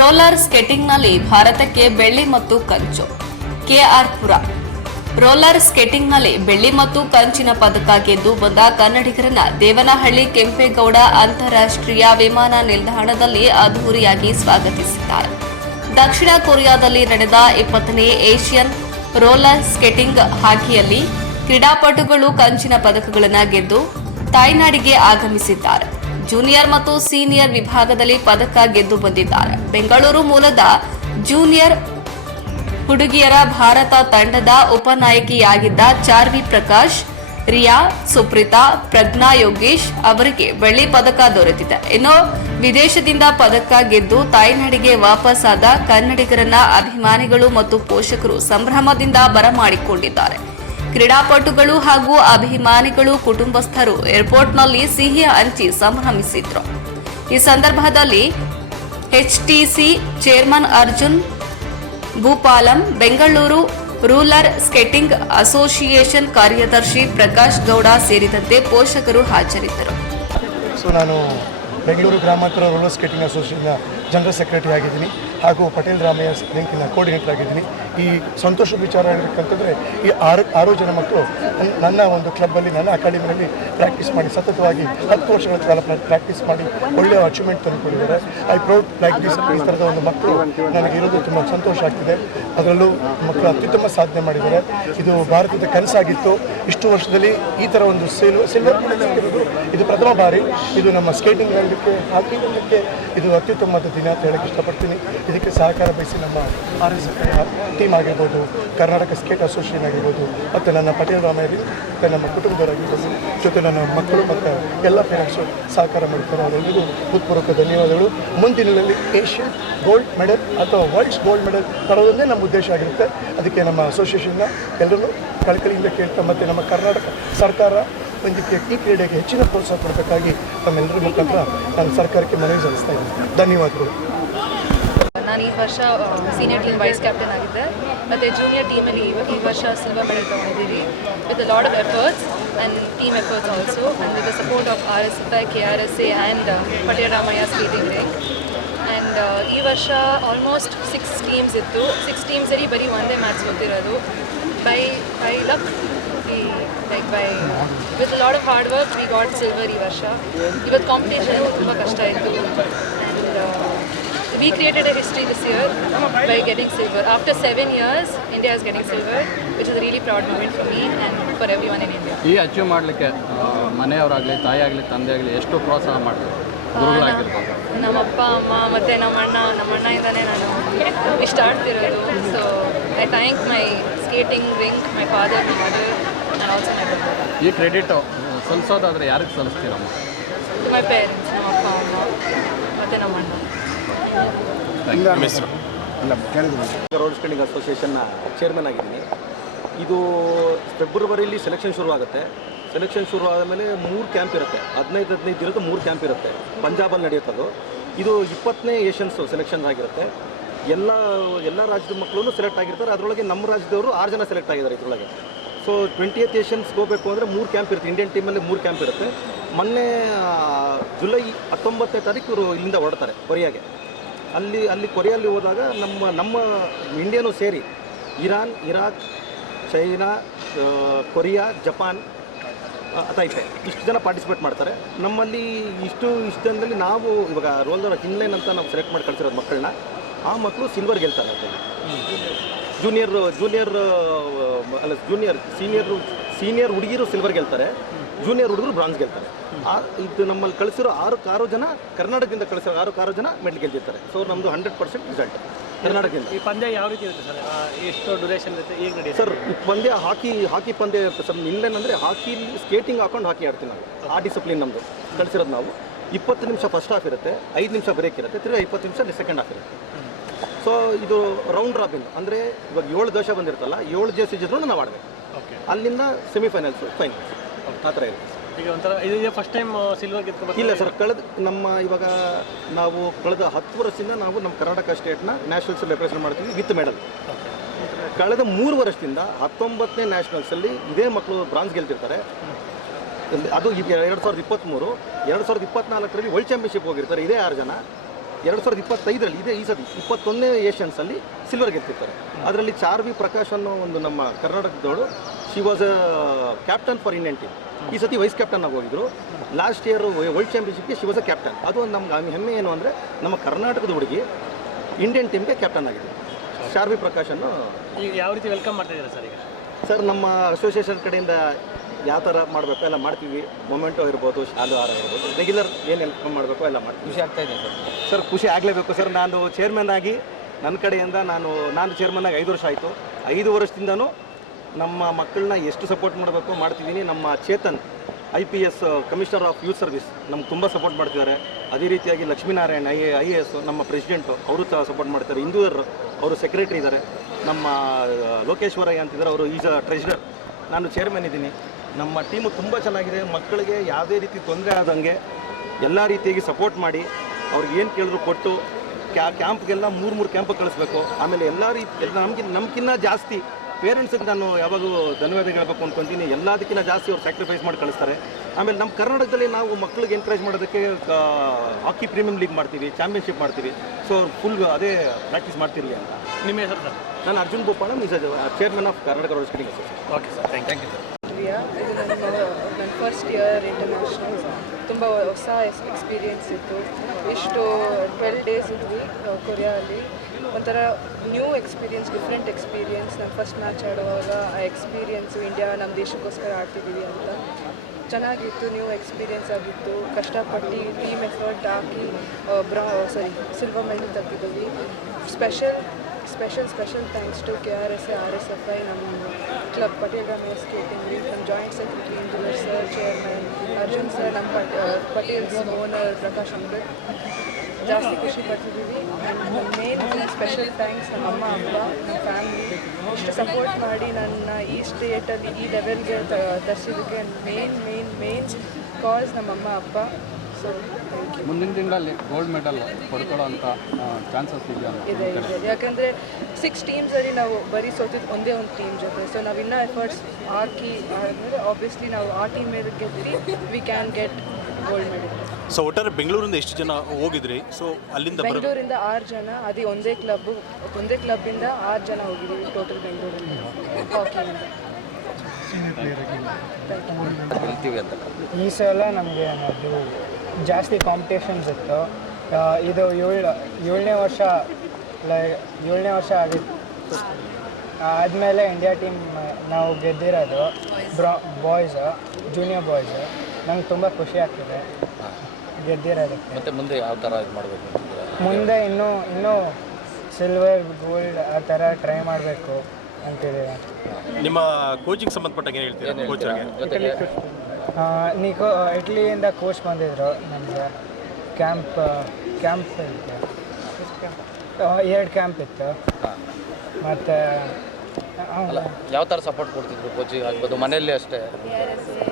Roller ಸ್ಕೇಟಿಂಗ್ನಲ್ಲಿ ಭಾರತಕ್ಕೆ ಬೆಳ್ಳಿ ಮತ್ತು ಕಂಚು. ಕೆಆರ್ ಪುರ. ರೋಲರ್ ಸ್ಕೇಟಿಂಗ್ನಲ್ಲಿ ಬೆಳ್ಳಿ ಮತ್ತು ಕಂಚಿನ ಪದಕ ಗೆದ್ದು ಬಂದ ಕನ್ನಡಿಗರನ್ನ ದೇವನಹಳ್ಳಿ ಕೆಂಪೇಗೌಡ ಅಂತಾರಾಷ್ಟ್ರೀಯ ವಿಮಾನ ನಿಲ್ದಾಣದಲ್ಲಿ ಅದ್ದೂರಿಯಾಗಿ ಸ್ವಾಗತಿಸಿದ್ದಾರೆ. ದಕ್ಷಿಣ ಕೊರಿಯಾದಲ್ಲಿ ನಡೆದ ಇಪ್ಪತ್ತನೇ ಏಷ್ಯನ್ ರೋಲರ್ ಸ್ಕೇಟಿಂಗ್ ಹಾಕಿಯಲ್ಲಿ ಕ್ರೀಡಾಪಟುಗಳು ಕಂಚಿನ ಪದಕಗಳನ್ನು ಗೆದ್ದು ತಾಯ್ನಾಡಿಗೆ ಆಗಮಿಸಿದ್ದಾರೆ. ಜೂನಿಯರ್ ಮತ್ತು ಸೀನಿಯರ್ ವಿಭಾಗದಲ್ಲಿ ಪದಕ ಗೆದ್ದು ಬಂದಿದ್ದಾರೆ. ಬೆಂಗಳೂರು ಮೂಲದ ಜೂನಿಯರ್ ಹುಡುಗಿಯರ ಭಾರತ ತಂಡದ ಉಪನಾಯಕಿಯಾಗಿದ್ದ ಚಾರ್ವಿ ಪ್ರಕಾಶ್, ರಿಯಾ, ಸುಪ್ರಿತಾ, ಪ್ರಜ್ಞಾ ಯೋಗೇಶ್ ಅವರಿಗೆ ಬೆಳ್ಳಿ ಪದಕ ದೊರೆತಿದೆ. ಇನ್ನು ವಿದೇಶದಿಂದ ಪದಕ ಗೆದ್ದು ತಾಯ್ನಾಡಿಗೆ ವಾಪಸ್ಸಾದ ಕನ್ನಡಿಗರನ್ನ ಅಭಿಮಾನಿಗಳು ಮತ್ತು ಪೋಷಕರು ಸಂಭ್ರಮದಿಂದ ಬರಮಾಡಿಕೊಂಡಿದ್ದಾರೆ. ಕ್ರೀಡಾಪಟುಗಳು ಹಾಗೂ ಅಭಿಮಾನಿಗಳು ಕುಟುಂಬಸ್ಥರು ಏರ್ಪೋರ್ಟ್ನಲ್ಲಿ ಸಿಹಿ ಹಂಚಿ ಸಂಭ್ರಮಿಸಿದ್ರು. ಈ ಸಂದರ್ಭದಲ್ಲಿ HTC chairman Arjun, Bhupalam, Bengaluru roller skating association ಕಾರ್ಯದರ್ಶಿ ಪ್ರಕಾಶ್ ಗೌಡ ಸೇರಿದಂತೆ ಪೋಷಕರು ಹಾಜರಿದ್ದರು. ಸೊ, ನಾನು ಬೆಂಗಳೂರು ಗ್ರಾಮಾಂತರ ರೋಲರ್ ಸ್ಕೇಟಿಂಗ್ ಅಸೋಸಿಯೇಷನ್ನ ಜನರಲ್ ಸೆಕ್ರೆಟರಿ ಆಗಿದ್ದೀನಿ ಹಾಗೂ ಪಟೇಲ್ ರಾಮಯ್ಯ ಲಿಂಕಿನ ಕೋಆರ್ಡಿನೇಟರ್ ಆಗಿದ್ದೀನಿ. ಈ ಸಂತೋಷ ವಿಚಾರ ಹೇಳಬೇಕಂತಂದರೆ ಈ ಆರು ಆರು ಜನ ಮಕ್ಕಳು ನನ್- ನನ್ನ ಒಂದು ಕ್ಲಬ್ಬಲ್ಲಿ, ನನ್ನ ಅಕಾಡೆಮಿನಲ್ಲಿ ಪ್ರಾಕ್ಟೀಸ್ ಮಾಡಿ, ಸತತವಾಗಿ ಹತ್ತು ವರ್ಷಗಳ ಕಾಲ ಪ್ರಾಕ್ಟೀಸ್ ಮಾಡಿ ಒಳ್ಳೆಯ ಅಚೀವ್ಮೆಂಟ್ ತಂದುಕೊಂಡಿದ್ದಾರೆ ಐ ಪ್ರೌಡ್ ದಿಸ್ ಈ ಥರದ ಒಂದು ಮಕ್ಕಳು ನನಗೆ ಇರೋದು ತುಂಬ ಸಂತೋಷ ಆಗ್ತಿದೆ. ಅದರಲ್ಲೂ ಮಕ್ಕಳು ಅತ್ಯುತ್ತಮ ಸಾಧನೆ ಮಾಡಿದ್ದಾರೆ. ಇದು ಭಾರತದ ಕನಸಾಗಿತ್ತು. ಇಷ್ಟು ವರ್ಷದಲ್ಲಿ ಈ ಥರ ಒಂದು ಸಿಲ್ವರ್ ಸಿಲ್ವರ್ ಇದು ಪ್ರಥಮ ಬಾರಿ. ಇದು ನಮ್ಮ ಸ್ಕೇಟಿಂಗ್ ರಂಗಕ್ಕೆ ಹಾಕಿ ರಂಗಕ್ಕೆ ಇದು ಅತ್ಯುತ್ತಮವಾದ ದಿನ ಅಂತ ಹೇಳಕ್ಕೆ ಇಷ್ಟಪಡ್ತೀನಿ. ಇದಕ್ಕೆ ಸಹಕಾರ ಬಯಸಿ ನಮ್ಮ ಆರ್ ಟೀಮ್ ಆಗಿರ್ಬೋದು, ಕರ್ನಾಟಕ ಸ್ಕೇಟ್ ಅಸೋಸಿಯೇಷನ್ ಆಗಿರ್ಬೋದು, ಮತ್ತು ನನ್ನ ಪಟೇಲ್ ರಾಮಯ್ಯ ಮತ್ತು ನಮ್ಮ ಕುಟುಂಬದವರಾಗಿರ್ಬೋದು ಜೊತೆ ನನ್ನ ಮಕ್ಕಳು ಮತ್ತು ಎಲ್ಲ ಪೇರೆಂಟ್ಸು ಸಹಕಾರ ಮಾಡ್ತಾರೆ ಅವರೆಲ್ಲರಿಗೂ ಹೃತ್ಪೂರ್ವಕ ಧನ್ಯವಾದಗಳು. ಮುಂದಿನದಲ್ಲಿ ಏಷ್ಯನ್ ಗೋಲ್ಡ್ ಮೆಡಲ್ ಅಥವಾ ವರ್ಲ್ಡ್ಸ್ ಗೋಲ್ಡ್ ಮೆಡಲ್ ತರೋದನ್ನೇ ನಮ್ಮ ಉದ್ದೇಶ ಆಗಿರುತ್ತೆ. ಅದಕ್ಕೆ ನಮ್ಮ ಅಸೋಸಿಯೇಷನ್ನ ಎಲ್ಲರೂ ಕಳಕಳಿಯಿಂದ ಕೇಳ್ತಾ ಮತ್ತು ನಮ್ಮ ಕರ್ನಾಟಕ ಸರ್ಕಾರ ಒಂದಕ್ಕೆ ಈ ಕ್ರೀಡೆಗೆ ಹೆಚ್ಚಿನ ಪ್ರೋತ್ಸಾಹ ಕೊಡಬೇಕಾಗಿ ತಮ್ಮೆಲ್ಲರ ಮುಖಾಂತರ ನಾನು ಸರ್ಕಾರಕ್ಕೆ ಮನವಿ ಸಲ್ಲಿಸ್ತಾ ಇದ್ದೀನಿ. ಧನ್ಯವಾದಗಳು. ವರ್ಷ ಸೀನಿಯರ್ ಟೀಮ್ ವೈಸ್ ಕ್ಯಾಪ್ಟನ್ ಆಗಿದ್ದೆ. ಮತ್ತು ಜೂನಿಯರ್ ಟೀಮಲ್ಲಿ ಈ ಈ ವರ್ಷ ಸಿಲ್ವರ್ ಮೆಡಲ್ ತೊಗೊಂಡಿದ್ದೀವಿ with lot of efforts and team efforts also and with the support of R S I K R S A and Patel Ramaiah skating ring and ಈ ವರ್ಷ almost six teams ಇತ್ತು. Six ಟೀಮ್ಸಲ್ಲಿ ಬರೀ ಒಂದೇ match ಗೊತ್ತಿರೋದು by by luck like by with lot of hard work we got silver ಈ ವರ್ಷ. ಇವತ್ತು ಕಾಂಪಿಟೇಷನ್ ತುಂಬ ಕಷ್ಟ ಇತ್ತು. We created a history this year by getting silver. After seven years, India is getting silver, which is a really proud moment for me and for everyone in India. ಈ achieve ಮಾಡಲಿಕ್ಕೆ ಮನೆಯವರಾಗಲಿ ತಾಯಿ ಆಗಲಿ ತಂದೆ ಆಗಲಿ ಎಷ್ಟು ಪ್ರೋತ್ಸಾಹ ಮಾಡ್ತಾರೆ. ನಮ್ಮ ಅಪ್ಪ ಅಮ್ಮ ಮತ್ತು ನಮ್ಮ ಅಣ್ಣ ನಮ್ಮ ಅಣ್ಣ ಇಂದಾನೆ ನಾನು ಇಷ್ಟ ಆಡ್ತಿರೋದು. So I thank my skating rink my father my mother and also my ಈ ಕ್ರೆಡಿಟ್ ಸಲ್ಲಿಸೋದಾದ್ರೆ ಯಾರಿಗೆ ಸಲ್ಲಿಸ್ತೀರಮ್ಮ ಟು ಮೈ ಪೇರೆಂಟ್ಸ್ ನಮ್ಮ ಅಪ್ಪ ಅಮ್ಮ. ರೋಡ್ ಸ್ಟ್ಯಾಂಡಿಂಗ್ ಅಸೋಸಿಯೇಷನ್ನ ಚೇರ್ಮನ್ ಆಗಿದ್ದೀನಿ. ಇದು ಫೆಬ್ರವರಿಲಿ ಸೆಲೆಕ್ಷನ್ ಶುರುವಾಗುತ್ತೆ. ಸೆಲೆಕ್ಷನ್ ಶುರು ಆದಮೇಲೆ ಮೂರು ಕ್ಯಾಂಪ್ ಇರುತ್ತೆ. ಹದಿನೈದು ಹದಿನೈದು ದಿನದ ಮೂರು ಕ್ಯಾಂಪ್ ಇರುತ್ತೆ. ಪಂಜಾಬಲ್ಲಿ ನಡೆಯುತ್ತದು. ಇದು ಇಪ್ಪತ್ತನೇ ಏಷನ್ಸು ಸೆಲೆಕ್ಷನ್ ಆಗಿರುತ್ತೆ. ಎಲ್ಲ ಎಲ್ಲ ರಾಜ್ಯದ ಮಕ್ಕಳು ಸೆಲೆಕ್ಟ್ ಆಗಿರ್ತಾರೆ. ಅದರೊಳಗೆ ನಮ್ಮ ರಾಜ್ಯದವರು ಆರು ಜನ ಸೆಲೆಕ್ಟ್ ಆಗಿದ್ದಾರೆ ಇದರೊಳಗೆ. ಸೊ ಟ್ವೆಂಟಿ ಏತ್ ಏಷನ್ಸ್ ಹೋಗಬೇಕು ಅಂದರೆ ಮೂರು ಕ್ಯಾಂಪ್ ಇರುತ್ತೆ. ಇಂಡಿಯನ್ ಟೀಮಲ್ಲಿ ಮೂರು ಕ್ಯಾಂಪ್ ಇರುತ್ತೆ. ಮೊನ್ನೆ ಜುಲೈ ಹತ್ತೊಂಬತ್ತನೇ ತಾರೀಕು ಇವರು ಇಲ್ಲಿಂದ ಹೊರಡ್ತಾರೆ ಕೊರಿಯಾಗೆ ಅಲ್ಲಿ ಅಲ್ಲಿ ಕೊರಿಯಲ್ಲಿ ಹೋದಾಗ ನಮ್ಮ ನಮ್ಮ ಇಂಡಿಯಾನು ಸೇರಿ Iran Iraq China Korea Japan Taipei ಇಷ್ಟು ಜನ ಪಾರ್ಟಿಸಿಪೇಟ್ ಮಾಡ್ತಾರೆ. ನಮ್ಮಲ್ಲಿ ಇಷ್ಟು ಇಷ್ಟು ಜನದಲ್ಲಿ ನಾವು ಇವಾಗ ರೋಲರ್ ಹಿನ್ಲೈನ್ ಅಂತ ನಾವು ಸೆಲೆಕ್ಟ್ ಮಾಡಿ ಕಳ್ಸಿರೋದು ಮಕ್ಕಳನ್ನ ಆ ಮಕ್ಕಳು ಸಿಲ್ವರ್ ಗೆಲ್ತಾರೆ. ಅದರಲ್ಲಿ ಜೂನಿಯರ್ ಜೂನಿಯರ್ ಅಲ್ಲ ಜೂನಿಯರ್ ಸೀನಿಯರ್ ಸೀನಿಯರ್ ಹುಡುಗಿರು ಸಿಲ್ವರ್ ಗೆಲ್ತಾರೆ ಜೂನಿಯರ್ ಹುಡುಗರು ಬ್ರಾನ್ಸ್ ಗೆಲ್ತಾರೆ. ಆ ಇದು ನಮ್ಮಲ್ಲಿ ಕಳಿಸಿರೋ ಆರು ಆರು ಜನ ಕರ್ನಾಟಕದಿಂದ ಕಳಿಸಿರೋ ಆರು ಆರು ಜನ ಮೆಡಲ್ ಗೆಲ್ತಿರ್ತಾರೆ ಸೊ ನಮ್ಮದು ಹಂಡ್ರೆಡ್ ಪರ್ಸೆಂಟ್ ರಿಸಲ್ಟ್ ಕರ್ನಾಟಕದಿಂದ. ಈ ಪಂದ್ಯ ಯಾವ ರೀತಿ ಇರುತ್ತೆ ಸರ್? ಎಷ್ಟು ಡ್ಯೂರೇಷನ್ ಇರುತ್ತೆ? ಈಗ ನಡೆಯುತ್ತೆ ಸರ್ ಈ ಪಂದ್ಯ ಹಾಕಿ ಹಾಕಿ ಪಂದ್ಯ ಇರುತ್ತೆ ಸರ್ ಇನ್ನೇನು ಅಂದರೆ ಹಾಕಿ ಸ್ಕೇಟಿಂಗ್ ಹಾಕೊಂಡು ಹಾಕಿ ಆಡ್ತೀವಿ ನಾವು. ಆ ಡಿಸಿಪ್ಲಿನ್ ನಮ್ಮದು ಕಳಿಸಿರೋದು ನಾವು. ಇಪ್ಪತ್ತು ನಿಮಿಷ ಫಸ್ಟ್ ಹಾಫ್ ಇರುತ್ತೆ ಐದು ನಿಮಿಷ ಬ್ರೇಕ್ ಇರುತ್ತೆ ತಿರ್ಗಿ ಇಪ್ಪತ್ತು ನಿಮಿಷ ಸೆಕೆಂಡ್ ಹಾಫ್ ಇರುತ್ತೆ. ಸೊ ಇದು ರೌಂಡ್ ರಾಬಿನ್ ಅಂದರೆ ಇವಾಗ ಏಳು ದೇಶ ಬಂದಿರುತ್ತಲ್ಲ ಏಳು ದೇಶ ಇದ್ರೂ ನಾವು ಆಡಬೇಕು. ಅಲ್ಲಿಂದ ಸೆಮಿಫೈನಲ್ಸ್ ಫೈನಲ್ಸ್ ಆ ಥರ ಇರುತ್ತೆ. ಈಗ ಒಂಥರ ಇದು ಫಸ್ಟ್ ಟೈಮ್ ಸಿಲ್ವರ್ ಇಲ್ಲ ಸರ್ ಕಳೆದ ನಮ್ಮ ಇವಾಗ ನಾವು ಕಳೆದ ಹತ್ತು ವರ್ಷದಿಂದ ನಾವು ನಮ್ಮ ಕರ್ನಾಟಕ ಸ್ಟೇಟ್ನ ನ್ಯಾಷನಲ್ಸ್ ರೆಪ್ರೆಸೆಂಟ್ ಮಾಡ್ತೀವಿ ವಿತ್ ಮೆಡಲ್ ಕಳೆದ ಮೂರು ವರ್ಷದಿಂದ ಹತ್ತೊಂಬತ್ತನೇ ನ್ಯಾಷನಲ್ಸಲ್ಲಿ ಇದೇ ಮಕ್ಕಳು ಬ್ರಾನ್ಸ್ ಗೆಲ್ತಿರ್ತಾರೆ. ಅದು ಈಗ ಎರಡು ಸಾವಿರದ ಇಪ್ಪತ್ತ್ಮೂರು ಎರಡು ಸಾವಿರದ ಇಪ್ಪತ್ನಾಲ್ಕರಲ್ಲಿ ವರ್ಲ್ಡ್ ಚಾಂಪಿಯನ್ಶಿಪ್ ಹೋಗಿರ್ತಾರೆ ಇದೇ ಆರು ಜನ. ಎರಡು ಸಾವಿರದ ಇಪ್ಪತ್ತೈದರಲ್ಲಿ ಇದೇ ಈ ಸತಿ. ಇಪ್ಪತ್ತೊಂದನೇ ಏಷ್ಯನ್ಸಲ್ಲಿ ಸಿಲ್ವರ್ ಗೆದ್ದಿರ್ತಾರೆ ಅದರಲ್ಲಿ ಚಾರ್ವಿ ಪ್ರಕಾಶ್ ಅನ್ನೋ ಒಂದು ನಮ್ಮ ಕರ್ನಾಟಕದವಳು she was a captain for Indian team ಈ ಸತಿ ವೈಸ್ ಕ್ಯಾಪ್ಟನ್ ಆಗಿ ಹೋಗಿದ್ರು. ಲಾಸ್ಟ್ ಇಯರ್ ವರ್ಲ್ಡ್ ಚಾಂಪಿಯನ್ಶಿಪ್ಗೆ ಶಿ ವಾಸ್ ಅ ಕ್ಯಾಪ್ಟನ್ ಅದು ಒಂದು ನಮ್ಗೆ ಹೆಮ್ಮೆ ಏನು ಅಂದರೆ ನಮ್ಮ ಕರ್ನಾಟಕದ ಹುಡುಗಿ ಇಂಡಿಯನ್ ಟೀಮ್ಗೆ ಕ್ಯಾಪ್ಟನ್ ಆಗಿದೆ. ಶಾರ್ವಿ ಪ್ರಕಾಶ್ ಅನ್ನು ಈಗ ಯಾವ ರೀತಿ ವೆಲ್ಕಮ್ ಮಾಡ್ತಾ ಇದ್ದಾರೆ ಸರ್ ಈಗ? ಸರ್ ನಮ್ಮ ಅಸೋಸಿಯೇಷನ್ ಕಡೆಯಿಂದ ಯಾವ ಥರ ಮಾಡಬೇಕು ಎಲ್ಲ ಮಾಡ್ತೀವಿ. ಮೊಮೆಂಟೋ ಇರ್ಬೋದು ಶಾಲು ಆರ ಇರ್ಬೋದು ರೆಗ್ಯುಲರ್ ಏನು ಹೆಲ್ಪ್ ಮಾಡಬೇಕು ಎಲ್ಲ ಮಾಡ್ತೀವಿ. ಖುಷಿ ಆಗ್ತಾ ಇದೆ ಸರ್. ಸರ್ ಖುಷಿ ಆಗಲೇಬೇಕು ಸರ್. ನಾನು ಚೇರ್ಮನ್ ಆಗಿ ನನ್ನ ಕಡೆಯಿಂದ ನಾನು ನಾನು ಚೇರ್ಮನ್ ಆಗಿ ಐದು ವರ್ಷ ಆಯಿತು. ಐದು ವರ್ಷದಿಂದನೂ ನಮ್ಮ ಮಕ್ಕಳನ್ನ ಎಷ್ಟು ಸಪೋರ್ಟ್ ಮಾಡಬೇಕು ಮಾಡ್ತಿದ್ದೀನಿ. ನಮ್ಮ Chetan I P S commissioner of youth service ನಮ್ಗೆ ತುಂಬ ಸಪೋರ್ಟ್ ಮಾಡ್ತಿದ್ದಾರೆ. ಅದೇ ರೀತಿಯಾಗಿ Lakshminarayan I I A S ನಮ್ಮ ಪ್ರೆಸಿಡೆಂಟು ಅವರು ಸಹ ಸಪೋರ್ಟ್ ಮಾಡ್ತಾರೆ. ಇಂದೂರ್ ಅವರು ಸೆಕ್ರೆಟರಿ ಇದ್ದಾರೆ. ನಮ್ಮ ಲೋಕೇಶ್ವರ ಲೋಕೇಶ್ವರಯ್ಯ ಅಂತಿದ್ದಾರೆ. ಅವರು ಈಸ್ ಅ ಟ್ರೆಷರರ್ ನಾನು ಚೇರ್ಮನ್ ಇದ್ದೀನಿ. ನಮ್ಮ ಟೀಮು ತುಂಬ ಚೆನ್ನಾಗಿದೆ. ಮಕ್ಕಳಿಗೆ ಯಾವುದೇ ರೀತಿ ತೊಂದರೆ ಆದಂಗೆ ಎಲ್ಲ ರೀತಿಯಾಗಿ ಸಪೋರ್ಟ್ ಮಾಡಿ ಅವ್ರಿಗೆ ಏನು ಕೇಳಿದ್ರು ಕೊಟ್ಟು ಕ್ಯಾ ಕ್ಯಾಂಪ್ಗೆಲ್ಲ ಮೂರು ಮೂರು ಕ್ಯಾಂಪ್ ಕಳಿಸ್ಬೇಕು. ಆಮೇಲೆ ಎಲ್ಲ ರೀತಿ ಎಲ್ಲ ನಮ್ಗಿಂತ ನಮ್ಗಿನ್ನ ಜಾಸ್ತಿ ಪೇರೆಂಟ್ಸಿಗೆ ನಾನು ಯಾವಾಗಲೂ ಧನ್ಯವಾದ ಹೇಳಬೇಕು ಅಂದ್ಕೊಂತೀನಿ ಎಲ್ಲದಕ್ಕಿಂತ ಜಾಸ್ತಿ ಅವ್ರು ಸ್ಯಾಕ್ರಿಫೈಸ್ ಮಾಡಿ ಕಳಿಸ್ತಾರೆ. ಆಮೇಲೆ ನಮ್ಮ ಕರ್ನಾಟಕದಲ್ಲಿ ನಾವು ಮಕ್ಕಳಿಗೆ ಎನ್ಕರೇಜ್ ಮಾಡೋದಕ್ಕೆ ಹಾಕಿ ಪ್ರೀಮಿಯಂ ಲೀಗ್ ಮಾಡ್ತೀವಿ ಚಾಂಪಿಯನ್ಶಿಪ್ ಮಾಡ್ತೀವಿ. ಸೊ ಫುಲ್ ಅದೇ ಪ್ರಾಕ್ಟೀಸ್ ಮಾಡ್ತಿರಲಿ ಅಂತ. ನಿಮ್ಮ ಹೆಸರು ಸರ್? ನಾನು Arjun Gopala is chairman of Karnataka road skating association okay sir thank you sir Priya ಇದು ನನ್ನ ನನ್ನ ಫಸ್ಟ್ ಇಯರ್ ಇಂಟರ್ನ್ಯಾಷನಲ್ ತುಂಬ ಹೊಸ ಎಕ್ಸ್ಪೀರಿಯೆನ್ಸ್ ಇತ್ತು. ಇಷ್ಟು ಟ್ವೆಲ್ ಡೇಸ್ ಇದ್ವಿ ಕೊರಿಯಲ್ಲಿ ಒಂಥರ ನ್ಯೂ ಎಕ್ಸ್ಪೀರಿಯನ್ಸ್ ಡಿಫ್ರೆಂಟ್ ಎಕ್ಸ್ಪೀರಿಯನ್ಸ್ ನಾನು ಫಸ್ಟ್ ಮ್ಯಾಚ್ ಆಡುವಾಗ ಆ ಎಕ್ಸ್ಪೀರಿಯೆನ್ಸು ಇಂಡಿಯಾ ನಮ್ಮ ದೇಶಕ್ಕೋಸ್ಕರ ಆಡ್ತಿದ್ದೀವಿ ಅಂತ. ಚೆನ್ನಾಗಿತ್ತು ನ್ಯೂ ಎಕ್ಸ್ಪೀರಿಯನ್ಸ್ ಆಗಿತ್ತು. ಕಷ್ಟಪಟ್ಟು ಟೀಮ್ ಎಫರ್ಟ್ ಹಾಕಿ ಬ್ರಾ sorry silver medal ತೆಗ್ದಿದ್ದೀವಿ. Special special special thanks to K R S A R S F I ನಮ್ಮ club Patel Ramesh skating league ನಮ್ಮ joint secretary engineer sir chairman Arjun sir ನಮ್ಮ ಪಟ್ ಪಟೇಲ್ಸ್ owner Prakash ಅಂಬೇಡ್ ಜಾಸ್ತಿ ಖುಷಿ ಪಡ್ತಿದ್ದೀವಿ and main special thanks ನಮ್ಮ ಅಮ್ಮ, ಅಪ್ಪ ನಮ್ಮ ಫ್ಯಾಮಿಲಿ ಅಷ್ಟು ಸಪೋರ್ಟ್ ಮಾಡಿ ನನ್ನ ಈ ಸ್ಟೇಟಲ್ಲಿ ಈ ಲೆವೆಲ್ಗೆ ತರಿಸಿದ್ದಕ್ಕೆ ಮೇನ್ ಮೇನ್ ಮೇನ್ ಕಾಸ್ ನಮ್ಮ ಅಮ್ಮ, ಅಪ್ಪ. ಮುಂದಿನ ತಿಂಗಳಲ್ಲಿ ಗೋಲ್ಡ್ ಮೆಡಲ್ ಪಡ್ಕೊಳ್ಳೋ ಚಾನ್ಸಸ್ ಇದೆಯಾ ಇದೆ ಇದೆ. ಯಾಕಂದರೆ ಸಿಕ್ಸ್ ಟೀಮ್ಸಲ್ಲಿ ನಾವು ಬರೀ ಸೋತಿದ್ದು ಒಂದೇ ಒಂದು ಟೀಮ್ ಜೊತೆ. ಸೊ ನಾವು ಇನ್ನೂ ಎಫರ್ಟ್ಸ್ ಹಾಕಿ ಅಂದರೆ ಆಬ್ವಿಯಸ್ಲಿ ನಾವು ಆ ಟೀಮ್ ಮೇಲೆ ಗೆದ್ದರೆ we can get gold medal so ಒಟ್ಟಾರೆ ಬೆಂಗಳೂರಿಂದ ಎಷ್ಟು ಜನ ಹೋಗಿದ್ರಿ? ಸೊ ಅಲ್ಲಿಂದ ಬೆಂಗಳೂರಿಂದ ಆರು ಜನ ಅದೇ ಒಂದೇ ಕ್ಲಬ್ ಒಂದೇ ಕ್ಲಬ್ಬಿಂದ ಆರು ಜನ ಹೋಗಿದ್ದೀವಿ ಟೋಟಲ್ ಬೆಂಗಳೂರಿಂದ ಹಾಕಿಯಿಂದ ಈ ಸಲ ನಮಗೆ ಅದು ಜಾಸ್ತಿ ಕಾಂಪಿಟೇಷನ್ಸ್ ಇತ್ತು. ಇದು ಏಳು ಏಳನೇ ವರ್ಷ ಲೈ ಏಳನೇ ವರ್ಷ ಆಗಿತ್ತು. ಆದಮೇಲೆ ಇಂಡಿಯಾ ಟೀಮ್ ನಾವು ಗೆದ್ದಿರೋದು ಬ್ರಾ ಬಾಯ್ಸ್ ಜೂನಿಯರ್ ಬಾಯ್ಸ್ ನಂಗೆ ತುಂಬ ಖುಷಿ ಆಗ್ತಿದೆ ಗೆದ್ದಿರೋದಕ್ಕೆ. ಮತ್ತೆ ಮುಂದೆ ಯಾವ ಥರ ಇದು ಮಾಡಬೇಕು ಮುಂದೆ ಇನ್ನೂ ಇನ್ನೂ ಸಿಲ್ವರ್ ಗೋಲ್ಡ್ ಆ ಥರ ಟ್ರೈ ಮಾಡಬೇಕು ಅಂತಿದ್ದೀವಿ. ನಿಮ್ಮ ಕೋಚಿಂಗ್ ಸಂಬಂಧಪಟ್ಟಾಗ ಏನು ಹೇಳ್ತೀರಾ? ಕೋಚ್ ಜೊತೆಗೆ? ನಿಕೋ ಇಟ್ಲಿಯಿಂದ ಕೋಚ್ ಬಂದಿದ್ರು ನಮಗೆ. ಕ್ಯಾಂಪ್ ಕ್ಯಾಂಪ್ ಇತ್ತು. ಎರಡು ಕ್ಯಾಂಪ್ ಇತ್ತು. ಮತ್ತು ಯಾವ ಥರ ಸಪೋರ್ಟ್ ಕೊಡ್ತಿದ್ರು ಕೋಚಿಗೆ ಆಗ್ಬೋದು ಮನೆಯಲ್ಲಿ ಅಷ್ಟೇ.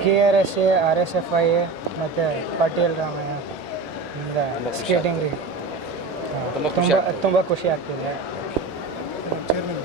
K R S A R S F I A ಮತ್ತು ಪಾಟೀಲ್ ರಾಮಯ್ಯ ಸ್ಕೇಟಿಂಗ್ ತುಂಬ ಖುಷಿ ತುಂಬ ತುಂಬ ಖುಷಿ ಆಗ್ತಿದೆ. ಚೇರ್ಮನ್